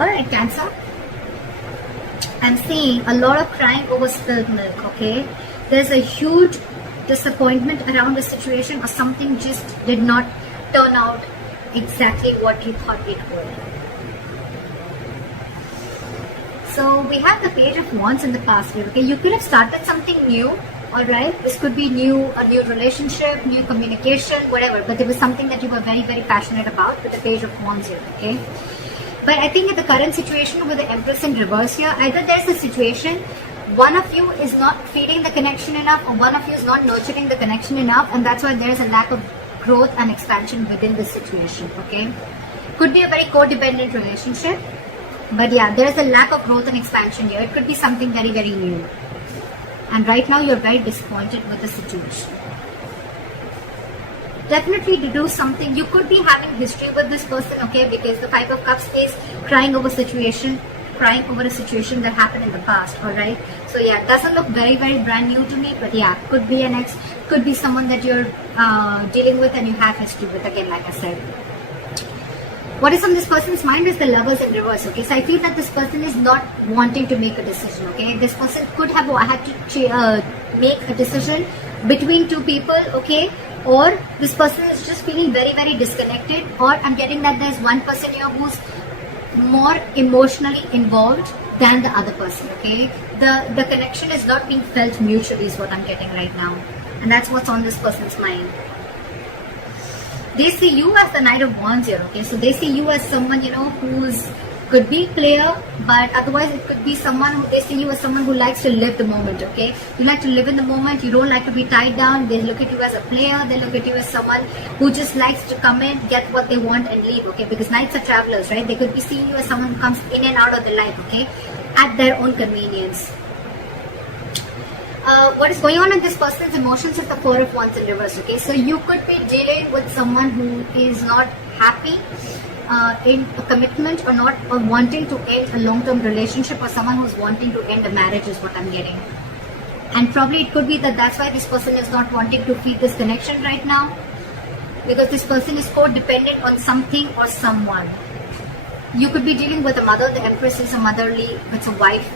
Alright, Cancer. I'm seeing a lot of crying over spilled milk, okay? There's a huge disappointment around the situation, or something just did not turn out exactly what you thought it would. So we have the Page of Wands in the past here, okay? You could have started something new, alright? This could be a new relationship, new communication, whatever. But there was something that you were very, very passionate about with the Page of Wands here, okay? But I think in the current situation with the Empress in reverse here, either there's a situation, one of you is not feeding the connection enough, or one of you is not nurturing the connection enough, and that's why there's a lack of growth and expansion within this situation, okay? Could be a very codependent relationship, but yeah, there's a lack of growth and expansion here. It could be something very, very new. And right now you're very disappointed with the situation. Definitely to do something. You could be having history with this person, okay, because the Five of Cups is crying over a situation that happened in the past, alright? So yeah, it doesn't look very, very brand new to me, but yeah, could be an ex, could be someone that you're dealing with and you have history with, again, like I said. What is on this person's mind is the Lovers in reverse, okay? So I feel that this person is not wanting to make a decision, okay? This person could have had to make a decision between two people, okay? Or this person is just feeling very, very disconnected, or I'm getting that there's one person here who's more emotionally involved than the other person, okay? The connection is not being felt mutually is what I'm getting right now. And that's what's on this person's mind. They see you as the Knight of Wands here, okay? So they see you as someone, who's could be player, but otherwise it could be someone who they see you as someone who likes to live the moment, okay? You like to live in the moment, you don't like to be tied down. They look at you as a player, they look at you as someone who just likes to come in, get what they want and leave, okay? Because Knights are travelers, right? They could be seeing you as someone who comes in and out of the life, okay? At their own convenience. What is going on in this person's emotions is the Four of Wands in reverse, okay? So you could be dealing with someone who is not happy in a commitment, or wanting to end a long-term relationship, or someone who's wanting to end a marriage is what I'm getting. And probably it could be that that's why this person is not wanting to feed this connection right now, because this person is codependent on something or someone. You could be dealing with a mother. The Empress is a motherly, it's a wife.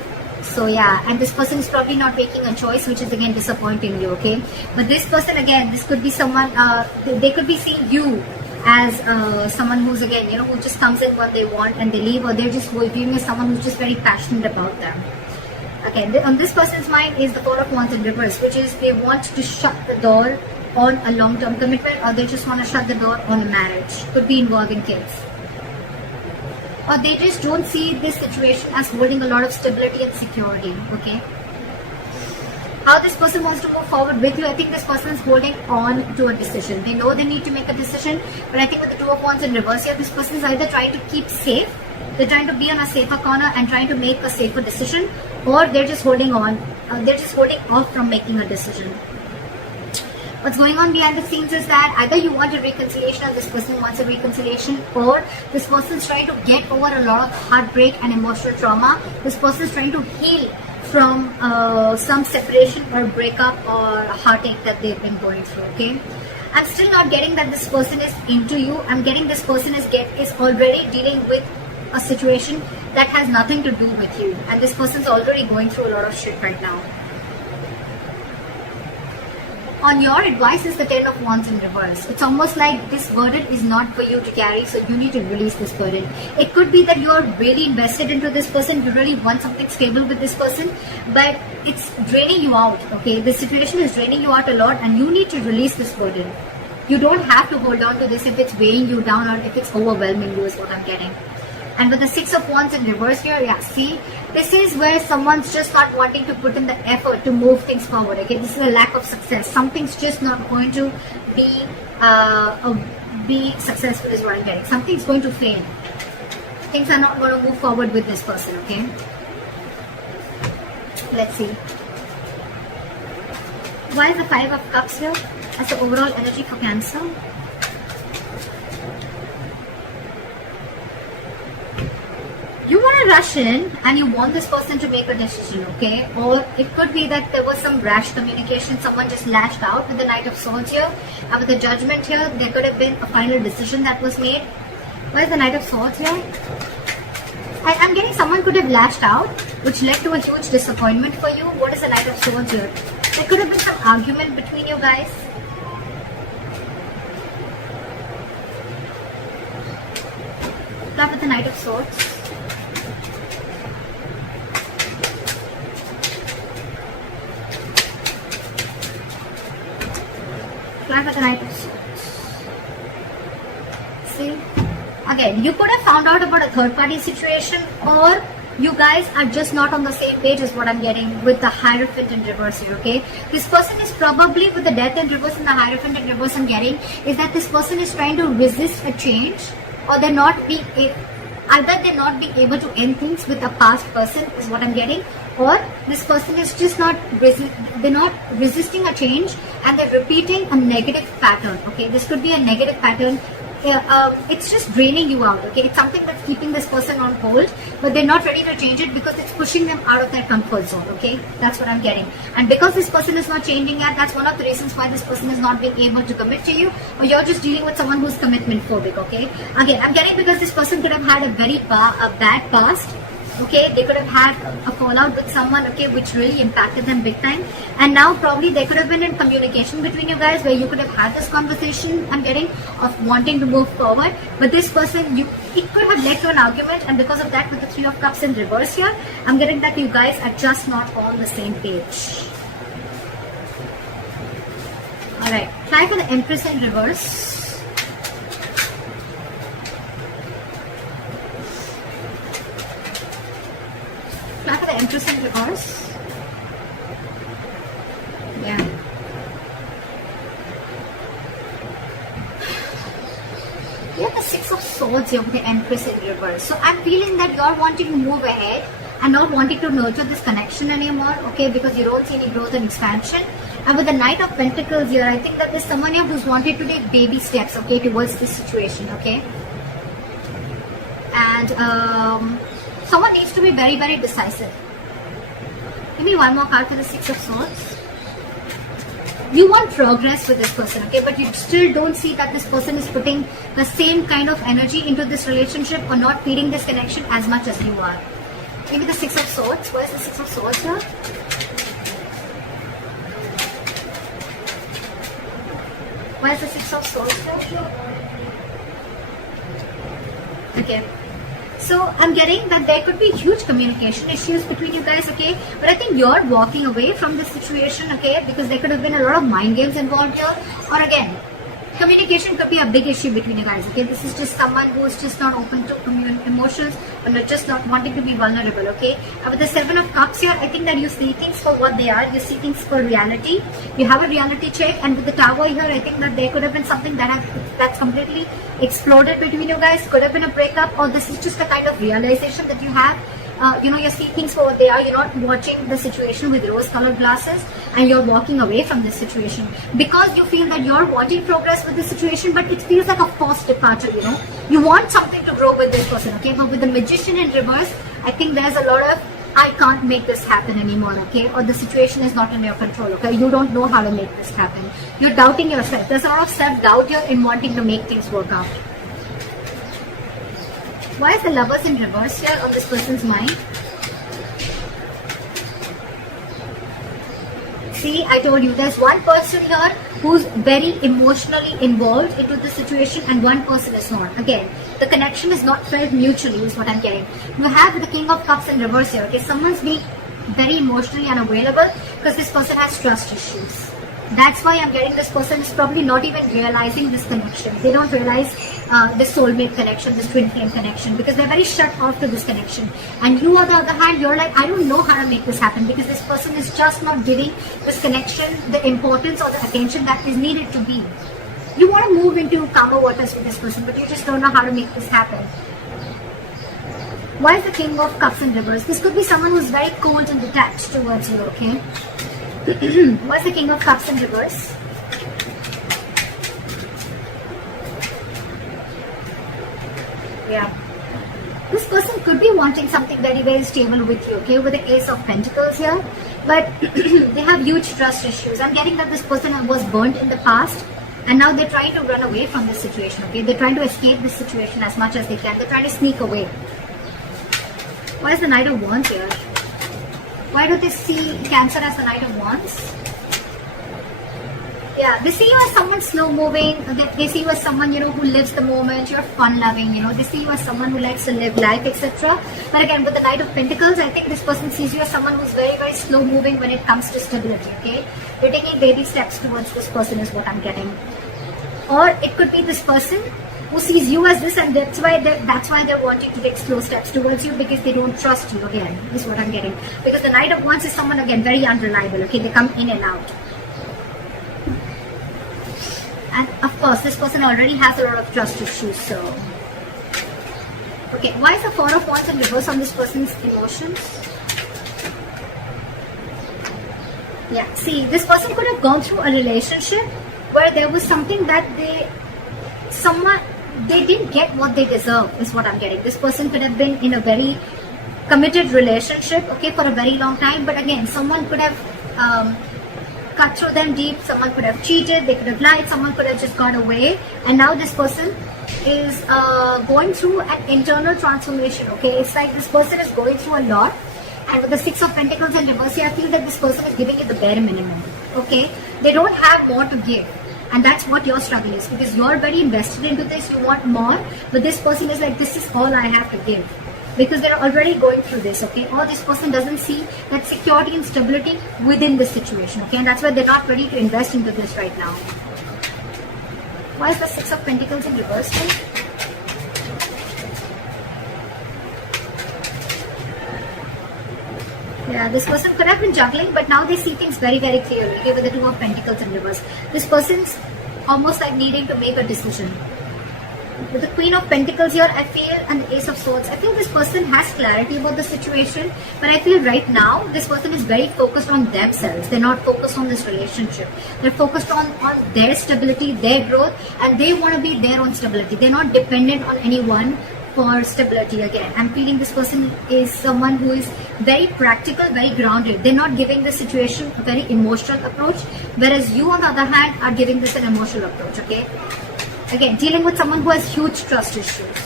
So yeah, and this person is probably not making a choice, which is again disappointing you, okay? But this person, again, this could be someone, they could be seeing you as someone who's, again, who just comes in what they want and they leave, or they're just viewing as someone who's just very passionate about them. Okay, on this person's mind is the Four of Wands in reverse, which is they want to shut the door on a long-term commitment, or they just want to shut the door on a marriage. Could be involving kids. Or they just don't see this situation as holding a lot of stability and security, okay? How this person wants to move forward with you, I think this person is holding on to a decision. They know they need to make a decision, but I think with the Two of Wands in reverse here, this person is either trying to keep safe, they're trying to be on a safer corner and trying to make a safer decision, or they're just holding on, they're just holding off from making a decision. What's going on behind the scenes is that either you want a reconciliation, or this person wants a reconciliation, or this person is trying to get over a lot of heartbreak and emotional trauma. This person is trying to heal from some separation or breakup or heartache that they've been going through, okay? I'm still not getting that this person is into you. I'm getting this person is already dealing with a situation that has nothing to do with you, and this person's already going through a lot of shit right now. On your advice is the Ten of Wands in reverse. It's almost like this burden is not for you to carry, so you need to release this burden. It could be that you are really invested into this person, you really want something stable with this person, but it's draining you out, okay? This situation is draining you out a lot, and you need to release this burden. You don't have to hold on to this if it's weighing you down or if it's overwhelming you, is what I'm getting. And with the Six of Wands in reverse here, yeah, see, this is where someone's just not wanting to put in the effort to move things forward, okay? This is a lack of success. Something's just not going to be successful is what I'm getting. Something's going to fail. Things are not going to move forward with this person, okay? Let's see. Why is the Five of Cups here as the overall energy for Cancer? You want to rush in and you want this person to make a decision, okay? Or it could be that there was some rash communication, someone just lashed out with the Knight of Swords here, and with the Judgment here, there could have been a final decision that was made. Why is the Knight of Swords here? I'm getting someone could have lashed out, which led to a huge disappointment for you. What is the Knight of Swords here? There could have been some argument between you guys. Start with the Knight of Swords. Start with the Knight of Swords. See? Again, you could have found out about a third party situation, or you guys are just not on the same page is what I'm getting with the Hierophant in reverse here, okay? This person is probably with the Death in reverse and the Hierophant in reverse I'm getting is that this person is trying to resist a change, or they're not being either they're not being able to end things with a past person is what I'm getting, or this person is just not they're not resisting a change and they're repeating a negative pattern, okay? This could be a negative pattern. It's just draining you out, okay? It's something that's keeping this person on hold, but they're not ready to change it because it's pushing them out of their comfort zone, okay? That's what I'm getting. And because this person is not changing that, that's one of the reasons why this person is not being able to commit to you, or you're just dealing with someone who's commitment phobic, okay? Again, I'm getting because this person could have had a very bad past, okay? They could have had a fallout with someone, okay, which really impacted them big time, and now probably there could have been in communication between you guys where you could have had this conversation, I'm getting, of wanting to move forward, but this person, it could have led to an argument, and because of that, with the Three of Cups in reverse here, I'm getting that you guys are just not on the same page. Alright, try for the Empress in reverse. Try for the Empress in reverse. Yeah. You have the Six of Swords here with the Empress in reverse. So I'm feeling that you're wanting to move ahead and not wanting to nurture this connection anymore, okay, because you don't see any growth and expansion. And with the Knight of Pentacles here, I think that there's someone here who's wanted to take baby steps, okay, towards this situation, okay. And someone needs to be very, very decisive. Give me one more card for the Six of Swords. You want progress with this person, okay, but you still don't see that this person is putting the same kind of energy into this relationship or not feeding this connection as much as you are. Maybe the Six of Swords. Where's the Six of Swords here? Where's the Six of Swords here? Okay. So I'm getting that there could be huge communication issues between you guys, okay? But I think you're walking away from this situation, okay? Because there could have been a lot of mind games involved here. Or again, communication could be a big issue between you guys, okay? This is just someone who is just not open to emotions or just not wanting to be vulnerable, okay? And with the Seven of Cups here, I think that you see things for what they are. You see things for reality. You have a reality check. And with the Tower here, I think that there could have been something that's completely exploded between you guys. Could have been a breakup, or this is just the kind of realization that you have. You see things for what they are. You're not watching the situation with rose-colored glasses, and you're walking away from this situation because you feel that you're wanting progress with this situation, but it feels like a forced departure, you know. You want something to grow with this person, okay? But with the Magician in reverse, I think there's a lot of, I can't make this happen anymore, okay? Or the situation is not in your control, okay? You don't know how to make this happen. You're doubting yourself. There's a lot of self-doubt here in wanting to make things work out. Why is the Lovers in reverse here on this person's mind? See, I told you, there's one person here who's very emotionally involved into the situation and one person is not. Again, the connection is not felt mutually is what I'm getting. You have the King of Cups in reverse here, okay? Someone's being very emotionally unavailable because this person has trust issues. That's why I'm getting this person is probably not even realizing this connection. They don't realize this soulmate connection, this twin flame connection, because they're very shut off to this connection. And you, on the other hand, you're like, I don't know how to make this happen because this person is just not giving this connection the importance or the attention that is needed to be. You want to move into calmer waters with this person, but you just don't know how to make this happen. Why is the King of Cups in reverse? This could be someone who's very cold and detached towards you, okay? Why is the King of Cups in reverse? Yeah. This person could be wanting something very, very stable with you, okay? With the Ace of Pentacles here. But they have huge trust issues. I'm getting that this person was burnt in the past. And now they're trying to run away from this situation, okay? They're trying to escape this situation as much as they can. They're trying to sneak away. Why is the Knight of Wands here? Why do they see Cancer as the Knight of Wands? Yeah, they see you as someone slow moving. They see you as someone, who lives the moment. You're fun loving, They see you as someone who likes to live life, etc. But again, with the Knight of Pentacles, I think this person sees you as someone who's very, very slow moving when it comes to stability, okay? You're taking baby steps towards this person is what I'm getting. Or it could be this person who sees you as this, and that's why they're wanting to take slow steps towards you, because they don't trust you, again, is what I'm getting. Because the Knight of Wands is someone, again, very unreliable, okay? They come in and out. And of course, this person already has a lot of trust issues, so. Okay, why is the Four of Wands in reverse on this person's emotions? Yeah, see, this person could have gone through a relationship where there was something that they didn't get what they deserve, is what I'm getting. This person could have been in a very committed relationship, okay, for a very long time, but again, someone could have cut through them deep, someone could have cheated, they could have lied, someone could have just gone away, and now this person is going through an internal transformation, okay? It's like this person is going through a lot, and with the Six of Pentacles in reverse, I feel that this person is giving you the bare minimum, okay? They don't have more to give, and that's what your struggle is, because you're very invested into this, you want more, but this person is like, this is all I have to give. Because they're already going through this, okay? Or this person doesn't see that security and stability within the situation, okay? And that's why they're not ready to invest into this right now. Why is the Six of Pentacles in reverse? Yeah, this person could have been juggling, but now they see things very, very clearly, okay? With the Two of Pentacles in reverse. This person's almost like needing to make a decision. With the Queen of Pentacles here, I feel, and the Ace of Swords, I feel this person has clarity about the situation, but I feel right now, this person is very focused on themselves. They're not focused on this relationship. They're focused on their stability, their growth, and they want to be their own stability. They're not dependent on anyone for stability again. I'm feeling this person is someone who is very practical, very grounded. They're not giving the situation a very emotional approach, whereas you, on the other hand, are giving this an emotional approach, okay? Again, dealing with someone who has huge trust issues.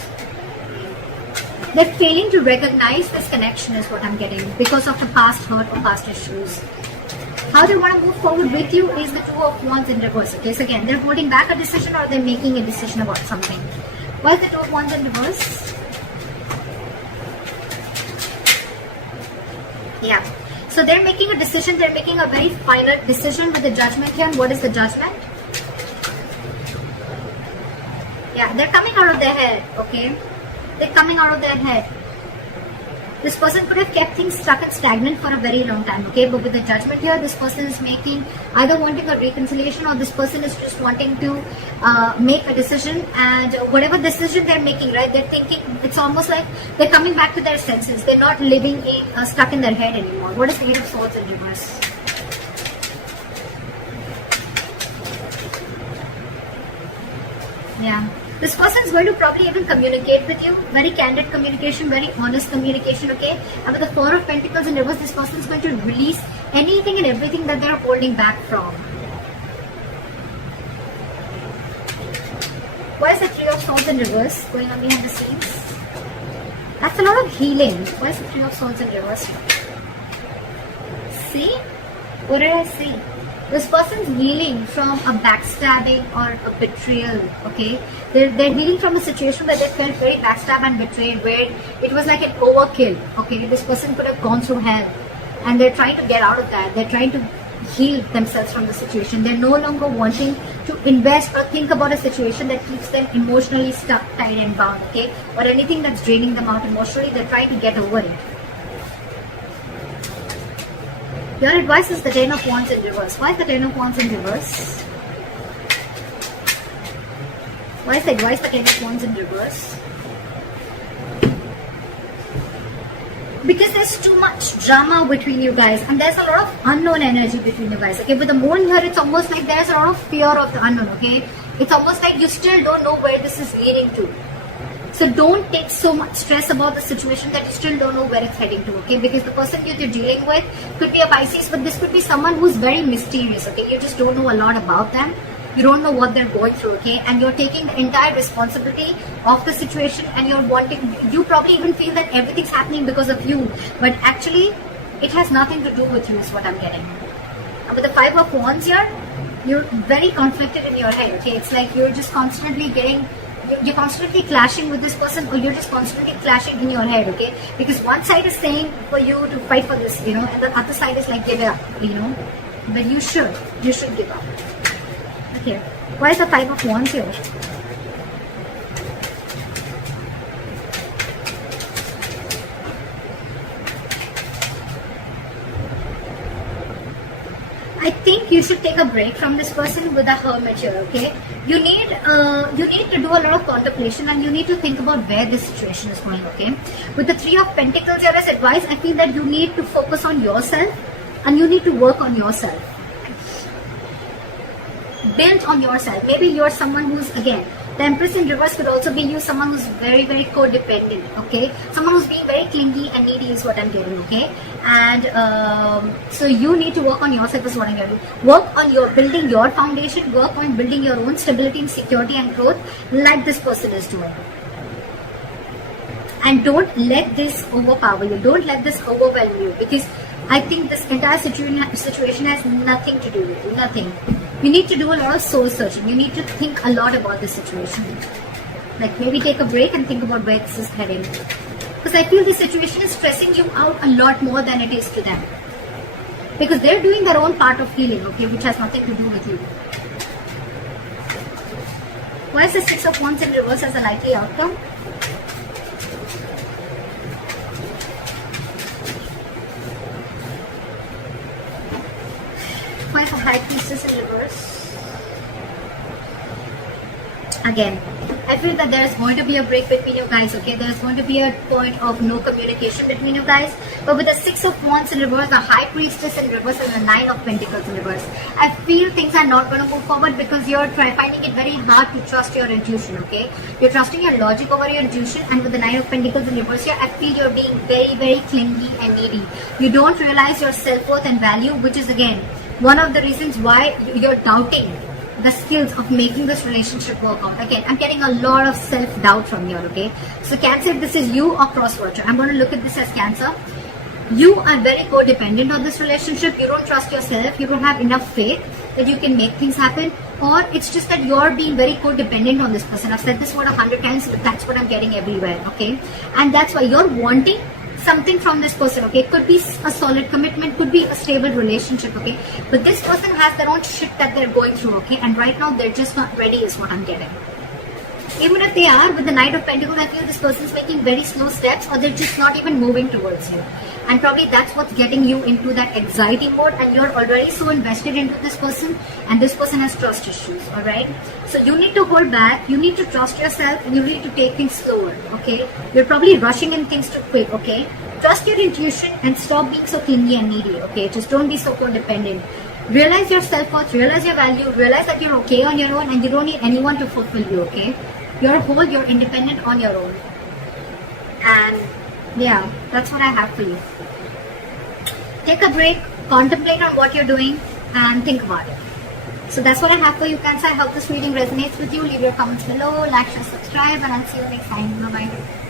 They're failing to recognize this connection is what I'm getting because of the past hurt or past issues. How they want to move forward with you is the Two of Wands in reverse. Okay, so again, they're holding back a decision or they're making a decision about something. Why is the Two of Wands in reverse? Yeah. So they're making a decision. They're making a very final decision with the Judgment here. And what is the Judgment? Yeah, they're coming out of their head, okay? They're coming out of their head. This person could have kept things stuck and stagnant for a very long time, okay? But with the Judgment here, this person is making, either wanting a reconciliation or this person is just wanting to make a decision. And whatever decision they're making, right, they're thinking, it's almost like they're coming back to their senses. They're not living stuck in their head anymore. What is the Eight of Swords in reverse? Yeah. This person is going to probably even communicate with you. Very candid communication, very honest communication, okay? And with the Four of Pentacles in reverse, this person is going to release anything and everything that they're holding back from. Why is the Three of Swords in reverse going on behind the scenes? That's a lot of healing. Why is the Three of Swords in reverse? See? What did I see? This person's healing from a backstabbing or a betrayal, okay? They're healing from a situation where they felt very backstabbed and betrayed, where it was like an overkill, okay? This person could have gone through hell and they're trying to get out of that. They're trying to heal themselves from the situation. They're no longer wanting to invest or think about a situation that keeps them emotionally stuck, tied and bound, okay? Or anything that's draining them out emotionally, they're trying to get over it. Your advice is the Ten of Wands in reverse. Why is the Ten of Wands in reverse? Why is the advice the Ten of Wands in reverse? Because there's too much drama between you guys and there's a lot of unknown energy between you guys. Okay, with the Moon here, it's almost like there's a lot of fear of the unknown. Okay, it's almost like you still don't know where this is leading to. So don't take so much stress about the situation that you still don't know where it's heading to, okay? Because the person you're dealing with could be a Pisces, but this could be someone who's very mysterious, okay? You just don't know a lot about them. You don't know what they're going through, okay? And you're taking the entire responsibility of the situation, and you probably even feel that everything's happening because of you, but actually it has nothing to do with you is what I'm getting. And with the Five of Wands here, you're very conflicted in your head, okay? It's like you're just constantly you're constantly clashing with this person, or you're just constantly clashing in your head, okay? Because one side is saying for you to fight for this, and the other side is like give up, but you should give up. Okay, why is the Five of Wands here? I think you should take a break from this person with a Hermit here, okay? You need to do a lot of contemplation, and you need to think about where this situation is going, okay? With the Three of Pentacles here as advice, I feel that you need to focus on yourself, and you need to work on yourself. Build on yourself. Maybe you're someone who's, again, the Empress in reverse could also be you, someone who's very, very codependent, okay? Someone who's being very clingy and needy is what I'm getting, okay? And so you need to work on yourself is what I'm getting. Work on building your foundation, work on building your own stability and security and growth like this person is doing. And don't let this overpower you. Don't let this overwhelm you, because I think this entire situation has nothing to do with you, nothing. You need to do a lot of soul searching. You need to think a lot about this situation. Like maybe take a break and think about where this is heading. Because I feel this situation is stressing you out a lot more than it is to them. Because they're doing their own part of healing, okay, which has nothing to do with you. Why is the Six of Wands in reverse as a likely outcome? Five of High Priestess in reverse. Again, I feel that there is going to be a break between you guys, okay? There is going to be a point of no communication between you guys. But with the Six of Wands in reverse, the High Priestess in reverse, and the Nine of Pentacles in reverse, I feel things are not going to move forward because you're finding it very hard to trust your intuition, okay? You're trusting your logic over your intuition, and with the Nine of Pentacles in reverse here, I feel you're being very, very clingy and needy. You don't realize your self-worth and value, which is, again, one of the reasons why you're doubting the skills of making this relationship work out. Again, I'm getting a lot of self-doubt from here, okay? So Cancer, if this is you or cross-watcher, I'm going to look at this as Cancer. You are very codependent on this relationship. You don't trust yourself. You don't have enough faith that you can make things happen. Or it's just that you're being very codependent on this person. I've said this word 100 times, but that's what I'm getting everywhere, okay? And that's why you're wanting something from this person, okay? It could be a solid commitment, could be a stable relationship, okay? But this person has their own shit that they're going through, okay? And right now they're just not ready is what I'm getting. Even if they are, with the Knight of Pentacles, I feel this person's making very slow steps, or they're just not even moving towards you. And probably that's what's getting you into that anxiety mode, and you're already so invested into this person, and this person has trust issues, alright? So you need to hold back, you need to trust yourself, and you need to take things slower, okay? You're probably rushing in things too quick, okay? Trust your intuition and stop being so clingy and needy, okay? Just don't be so codependent. Realize your self-worth, realize your value, realize that you're okay on your own, and you don't need anyone to fulfill you, okay? You're whole, you're independent on your own. And yeah, that's what I have for you. Take a break, contemplate on what you're doing, and think about it. So that's what I have for you, Cancer. I hope this reading resonates with you. Leave your comments below, like, share, subscribe, and I'll see you next time. Bye-bye.